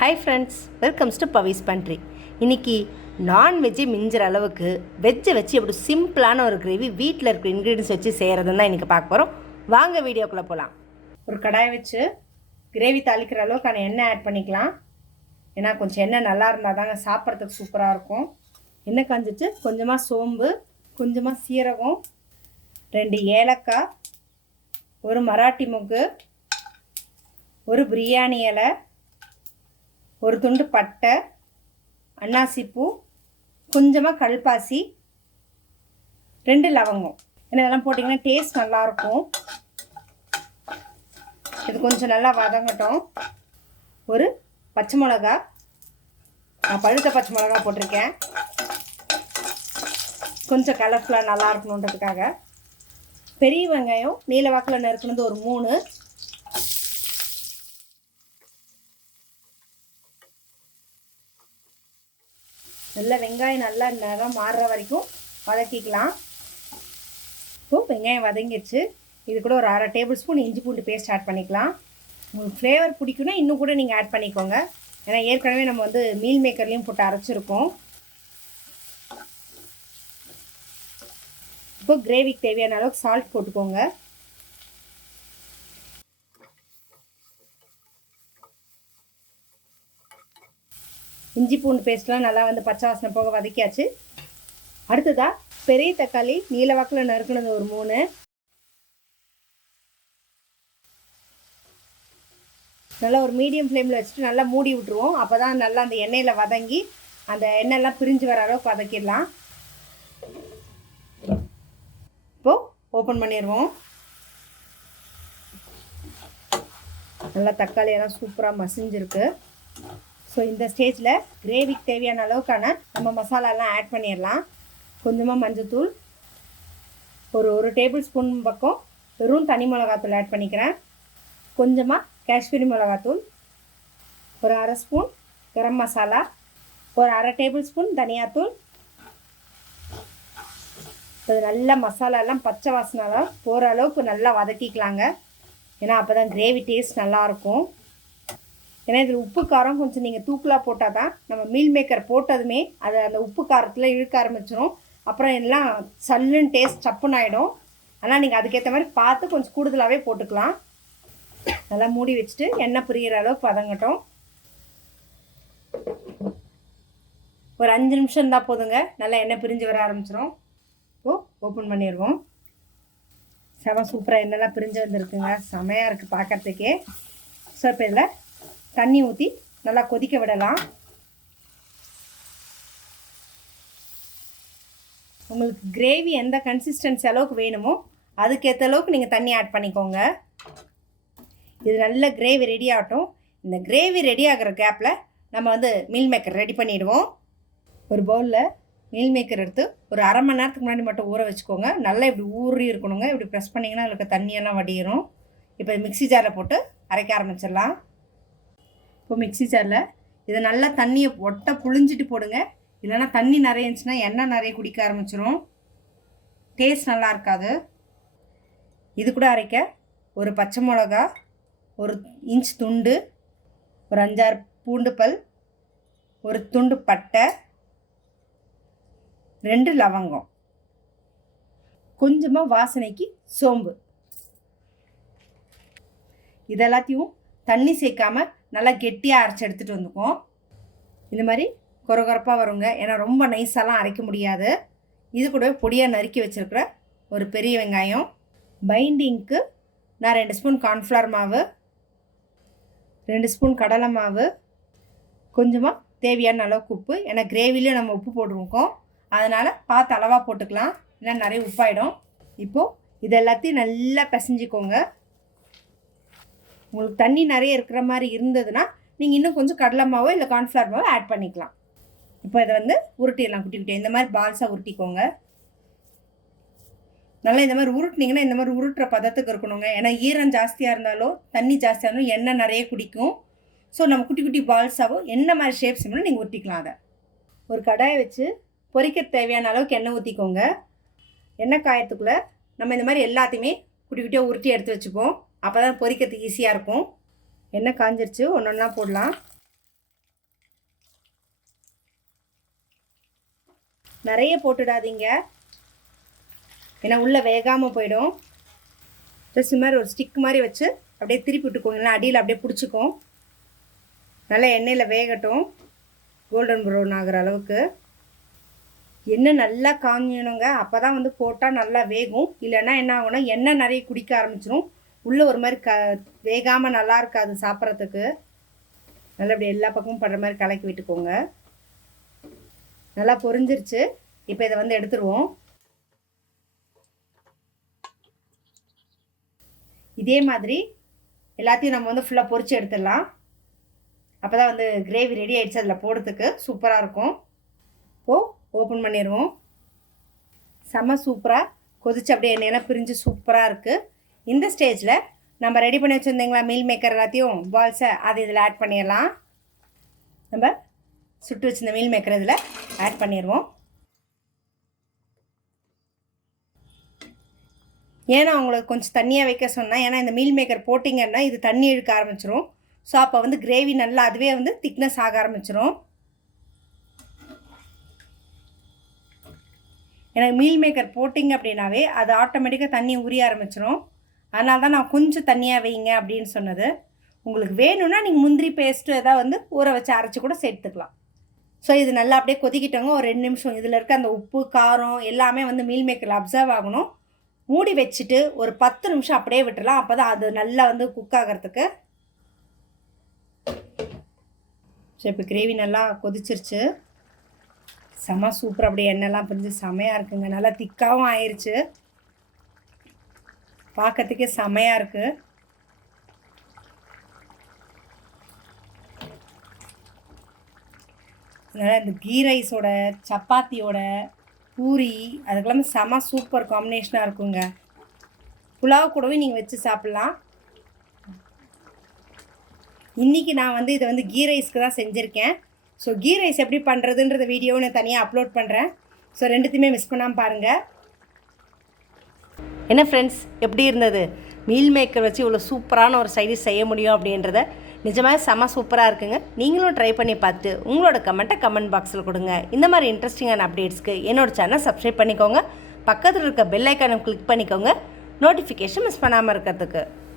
Hi friends welcomes to Pavi's pantry இன்றைக்கி non veg மிஞ்சிற அளவுக்கு வெஜ்ஜை வச்சு எப்படி சிம்பிளான ஒரு கிரேவி வீட்டில் இருக்கிற இன்க்ரீடியன்ஸ் வச்சு செய்கிறதுன்னு தான் இன்றைக்கி பார்க்க போகிறோம் வாங்க வீடியோக்குள்ளே போகலாம் ஒரு கடாயை வச்சு கிரேவி தாளிக்கிற அளவுக்கான எண்ணெய் ஆட் பண்ணிக்கலாம். ஏன்னா கொஞ்சம் எண்ணெய் நல்லா இருந்தால் தாங்க சாப்பிட்றதுக்கு சூப்பராக இருக்கும். எண்ணெய் காஞ்சிச்சு கொஞ்சமாக சோம்பு கொஞ்சமாக சீரகம் ரெண்டு ஏலக்காய் ஒரு மராட்டி மொக்கு ஒரு பிரியாணி இலை ஒரு துண்டு பட்டை அன்னாசிப்பூ கொஞ்சமாக கல்பாசி ரெண்டு லவங்கம். ஏன்னா இதெல்லாம் போட்டிங்கன்னா டேஸ்ட் நல்லாயிருக்கும். இது கொஞ்சம் நல்லா வதங்கட்டும். ஒரு பச்சை மிளகா நான் பழுத்த பச்சை மிளகா போட்டிருக்கேன். கொஞ்சம் கலர்ஃபுல்லாக நல்லா இருக்கணுன்றதுக்காக. பெரிய வெங்காயம் நீல வாக்கில் நறுக்குனது ஒரு மூணு. நல்லா வெங்காயம் நல்லா நிறம் மாறுற வரைக்கும் வதக்கிக்கலாம். இப்போது வெங்காயம் வதங்கிடுச்சு இது கூட ஒரு அரை டேபிள் ஸ்பூன் இஞ்சி பூண்டு பேஸ்ட் ஆட் பண்ணிக்கலாம். உங்களுக்கு ஃப்ளேவர் பிடிக்குன்னா இன்னும் கூட நீங்கள் ஆட் பண்ணிக்கோங்க. ஏன்னா ஏற்கனவே நம்ம வந்து மீல் மேக்கர்லேயும் போட்டு அரைச்சிருக்கோம். இப்போ கிரேவிக்கு தேவையான அளவுக்கு சால்ட் போட்டுக்கோங்க. இஞ்சி பூண்டு பேஸ்ட்லாம் நல்லா வந்து பச்சை வாசனை போக வதக்கியாச்சு. அடுத்ததாக பெரிய தக்காளி நீல வாக்கில் நறுக்கினது ஒரு மூணு நல்லா ஒரு மீடியம் ஃப்ளேமில் வச்சுட்டு நல்லா மூடி விட்ருவோம் அப்போ தான் நல்லா அந்த எண்ணெயில் வதங்கி அந்த எண்ணெய்லாம் பிரிஞ்சு வர அளவுக்கு வதக்கிடலாம். இப்போது ஓப்பன் பண்ணிடுவோம் நல்லா தக்காளியெல்லாம் சூப்பராக மசிஞ்சிருக்கு. ஸோ இந்த ஸ்டேஜில் கிரேவிக்கு தேவையான அளவுக்கான நம்ம மசாலாலாம் ஆட் பண்ணிடலாம். கொஞ்சமாக மஞ்சத்தூள் ஒரு ஒரு டேபிள் ஸ்பூன் பக்கம் வெறும் தனி மிளகாத்தூள் ஆட் பண்ணிக்கிறேன். கொஞ்சமாக காஷ்மீரி மிளகாத்தூள் ஒரு அரை ஸ்பூன் கரம் மசாலா ஒரு அரை டேபிள் ஸ்பூன் தனியாத்தூள். அது நல்லா மசாலாலாம் பச்சை வாசனாலாம் போகிற அளவுக்கு நல்லா வதக்கிக்கலாங்க. ஏன்னா அப்போ தான் கிரேவி டேஸ்ட் நல்லாயிருக்கும் ஏன்னா இதில் உப்பு காரம் கொஞ்சம் நீங்கள் தூக்கலாக போட்டால் தான் நம்ம மீல் மேக்கர் போட்டதுமே அதை அந்த உப்பு காரத்தில் இழுக்க ஆரம்பிச்சிடும் அப்புறம் எல்லாம் சல்லுன்னு டேஸ்ட் சப்புன்னு ஆகிடும் ஆனால் நீங்கள் அதுக்கேற்ற மாதிரி பார்த்து கொஞ்சம் கூடுதலாகவே போட்டுக்கலாம். நல்லா மூடி வச்சுட்டு எண்ணெய் புரிகிற அளவுக்கு வதங்கட்டும். ஒரு அஞ்சு நிமிஷம் இருந்தால் போதுங்க. நல்லா எண்ணெய் பிரிஞ்சு வர ஆரம்பிச்சிடும் ஓ ஓப்பன் பண்ணிடுவோம். செம சூப்பராக என்னெல்லாம் பிரிஞ்சு வந்திருக்குங்க. செமையாக இருக்குது பார்க்குறதுக்கே ஸோ இப்போ இதில் தண்ணி ஊற்றி நல்லா கொதிக்க விடலாம். உங்களுக்கு கிரேவி எந்த கன்சிஸ்டன்சி அளவுக்கு வேணுமோ அதுக்கேற்ற அளவுக்கு நீங்கள் தண்ணி ஆட் பண்ணிக்கோங்க. இது நல்ல கிரேவி ரெடி ஆகட்டும். இந்த கிரேவி ரெடி ஆகிற கேப்பில் நம்ம வந்து மீல் மேக்கர் ரெடி பண்ணிவிடுவோம் ஒரு பவுலில் மீல் மேக்கர் எடுத்து ஒரு அரை மணி நேரத்துக்கு முன்னாடி மட்டும் ஊற வச்சுக்கோங்க. நல்லா இப்படி ஊறி இருக்கணுங்க. இப்படி ப்ரெஸ் பண்ணிங்கன்னா அதில் தண்ணியெல்லாம் வடிகிறோம் இப்போ மிக்சி ஜாரில் போட்டு அரைக்க ஆரம்பிச்சிடலாம். இப்போ மிக்சி ஜாரில் இதை நல்லா தண்ணியை ஒட்ட புழிஞ்சிட்டு போடுங்க. இல்லைன்னா தண்ணி நிறைய இருந்துச்சுன்னா எண்ணெய் நிறைய குடிக்க ஆரம்பிச்சிரும். டேஸ்ட் நல்லா இருக்காது. இது கூட அரைக்க ஒரு பச்சை மிளகா ஒரு இன்ச் துண்டு ஒரு அஞ்சாறு பூண்டு பல் ஒரு துண்டு பட்டை ரெண்டு லவங்கம். கொஞ்சமாக வாசனைக்கு சோம்பு. இதெல்லாத்தையும் தண்ணி சேர்க்காமல் நல்லா கெட்டியாக அரைச்சி எடுத்துகிட்டு வந்துக்கும் இந்த மாதிரி குறகுறப்பாக வருங்க. ஏன்னா ரொம்ப நைஸாலாம் அரைக்க முடியாது. இது கூட பொடியாக நறுக்கி வச்சுருக்கிற ஒரு பெரிய வெங்காயம். பைண்டிங்க்கு நான் ரெண்டு ஸ்பூன் கார்ன்ஃப்ளவர் மாவு ரெண்டு ஸ்பூன் கடலை மாவு கொஞ்சமாக தேவையான அளவுக்கு உப்பு. ஏன்னா கிரேவிலையும் நம்ம உப்பு போட்டிருக்கோம். அதனால் பார்த்து அளவாக போட்டுக்கலாம். இல்லை நிறைய உப்பாயிடும். இப்போது இது எல்லாத்தையும் நல்லா பிசைஞ்சிக்கோங்க. உங்களுக்கு தண்ணி நிறைய இருக்கிற மாதிரி இருந்ததுன்னா நீங்கள் இன்னும் கொஞ்சம் கடலை மாவோ இல்லை கார்ன்ஃப்ளவர் மாவோ ஆட் பண்ணிக்கலாம். இப்போ இதை வந்து உருட்டிடலாம் குட்டி குட்டி இந்த மாதிரி பால்ஸாக உருட்டிக்கோங்க. நல்லா இந்த மாதிரி உருட்டினீங்கன்னா இந்த மாதிரி உருட்டுற பதத்துக்கு இருக்கணுங்க. ஏன்னா ஈரம் ஜாஸ்தியாக இருந்தாலும் தண்ணி ஜாஸ்தியாக இருந்தாலும் எண்ணெய் நிறைய குடிக்கும். ஸோ நம்ம குட்டி குட்டி பால்ஸாவோ என்ன மாதிரி ஷேப்ஸ் வேணும் நீங்கள் உருட்டிக்கலாம் அதை. ஒரு கடாயை வச்சு பொரிக்க தேவையான அளவுக்கு எண்ணெய் ஊற்றிக்கோங்க எண்ணெய் காயத்துக்குள்ளே நம்ம இந்த மாதிரி எல்லாத்தையுமே குட்டி குட்டியாக உருட்டி எடுத்து வச்சுப்போம். அப்போ தான் பொரிக்கிறதுக்கு ஈஸியாக இருக்கும். எண்ணெய் காஞ்சிருச்சு ஒன்று ஒன்றா போடலாம். நிறைய போட்டுடாதீங்க. ஏன்னா உள்ளே வேகாமல் போயிடும். ஜஸ்ட் மாதிரி ஒரு ஸ்டிக் மாதிரி வச்சு அப்படியே திருப்பி விட்டுக்கோங்க. இல்லைன்னா அடியில் அப்படியே பிடிச்சிக்கும். நல்லா எண்ணெயில் வேகட்டும். கோல்டன் ப்ரௌன் ஆகிற அளவுக்கு. எண்ணெய் நல்லா காஞ்சணுங்க அப்போ தான் வந்து போட்டால் நல்லா வேகும். இல்லைன்னா என்ன ஆகும்னா எண்ணெய் நிறைய குடிக்க ஆரம்பிச்சிடும் உள்ளே ஒரு மாதிரி க வேகாமல் நல்லா இருக்காது சாப்பிட்றதுக்கு. நல்லா இப்படி எல்லா பக்கமும் படுற மாதிரி கலக்கி விட்டுக்கோங்க. நல்லா பொரிஞ்சிருச்சு. இப்போ இதை வந்து எடுத்துருவோம். இதே மாதிரி எல்லாத்தையும் நம்ம வந்து ஃபுல்லாக பொறிச்சு எடுத்துடலாம். அப்போ தான் வந்து கிரேவி ரெடி ஆகிடுச்சு அதில் போடுறதுக்கு. சூப்பராக இருக்கும். இப்போது ஓப்பன் பண்ணிடுவோம். செம்ம சூப்பராக கொதிச்சு அப்படியே எண்ணெயெல்லாம் பிரிஞ்சு சூப்பராக இருக்குது இந்த ஸ்டேஜில் நம்ம ரெடி பண்ணி வச்சுருந்தீங்களா? மீல் மேக்கர் எல்லாத்தையும் பால்ஸை அது இதில் ஆட் பண்ணிடலாம். நம்ம சுட்டு வச்சிருந்த மீல் மேக்கர் இதில் ஆட் பண்ணிடுவோம். ஏன்னா அவங்களுக்கு கொஞ்சம் தண்ணியாக வைக்க சொன்னேன் ஏன்னா இந்த மீல் மேக்கர் போட்டிங்கன்னா இது தண்ணி இழுக்க ஆரம்பிச்சிரும். ஸோ அப்போ வந்து கிரேவி நல்லா அதுவே வந்து திக்னஸ் ஆக ஆரம்பிச்சிரும். எனக்கு மீல் மேக்கர் போட்டிங்க அப்படின்னாவே அது ஆட்டோமேட்டிக்காக தண்ணி உரிய ஆரம்பிச்சிரும். அதனால தான் நான் கொஞ்சம் தண்ணியாக வைங்க அப்படின்னு சொன்னது. உங்களுக்கு வேணும்னா நீங்கள் முந்திரி பேஸ்ட்டு எதாவது வந்து ஊற வச்சு அரைச்சி கூட சேர்த்துக்கலாம். ஸோ இது நல்லா அப்படியே கொதிக்கிட்டவங்க ஒரு ரெண்டு நிமிஷம். இதில் இருக்க அந்த உப்பு காரம் எல்லாமே வந்து மீல் மேக்கரில் அப்சர்வ் ஆகணும். மூடி வச்சுட்டு ஒரு பத்து நிமிஷம் அப்படியே விட்டுடலாம் அப்போ தான் அது நல்லா வந்து குக் ஆகிறதுக்கு. ஸோ இப்போ கிரேவி நல்லா கொதிச்சிருச்சு. செம சூப்பர் அப்படியே எண்ணெய்லாம் பிரிஞ்சு செமையாக இருக்குங்க. நல்லா திக்காகவும் ஆயிடுச்சு பார்க்கறதுக்கே செமையாக இருக்குது அதனால் இந்த கீ ரைஸோட சப்பாத்தியோட பூரி அதுக்கெல்லாமே செம சூப்பர் காம்பினேஷனாக இருக்குங்க. புலாவ் கூடவே நீங்கள் வச்சு சாப்பிட்லாம். இன்றைக்கி நான் வந்து இதை வந்து கீ ரைஸ்க்கு தான் செஞ்சுருக்கேன். ஸோ கீ ரைஸ் எப்படி பண்ணுறதுன்றத வீடியோவை நான் தனியாக அப்லோட் பண்ணுறேன் ஸோ ரெண்டுத்தையுமே மிஸ் பண்ணாமல் பாருங்கள் என்ன ஃப்ரெண்ட்ஸ் எப்படி இருந்தது? மீல் மேக்கர் வச்சு இவ்வளோ சூப்பரான ஒரு சைடிஷ் செய்ய முடியும் அப்படின்றத நிஜமாக செம சூப்பராக இருக்குங்க. நீங்களும் ட்ரை பண்ணி பார்த்து உங்களோட கமெண்ட்டை கமெண்ட் பாக்ஸில் கொடுங்க. இந்த மாதிரி இன்ட்ரெஸ்டிங்கான அப்டேட்ஸ்க்கு என்னோட சேனல் சப்ஸ்கிரைப் பண்ணிக்கோங்க. பக்கத்தில் இருக்க பெல் ஐக்கானை கிளிக் பண்ணிக்கோங்க. நோட்டிஃபிகேஷன் மிஸ் பண்ணாமல் இருக்கிறதுக்கு.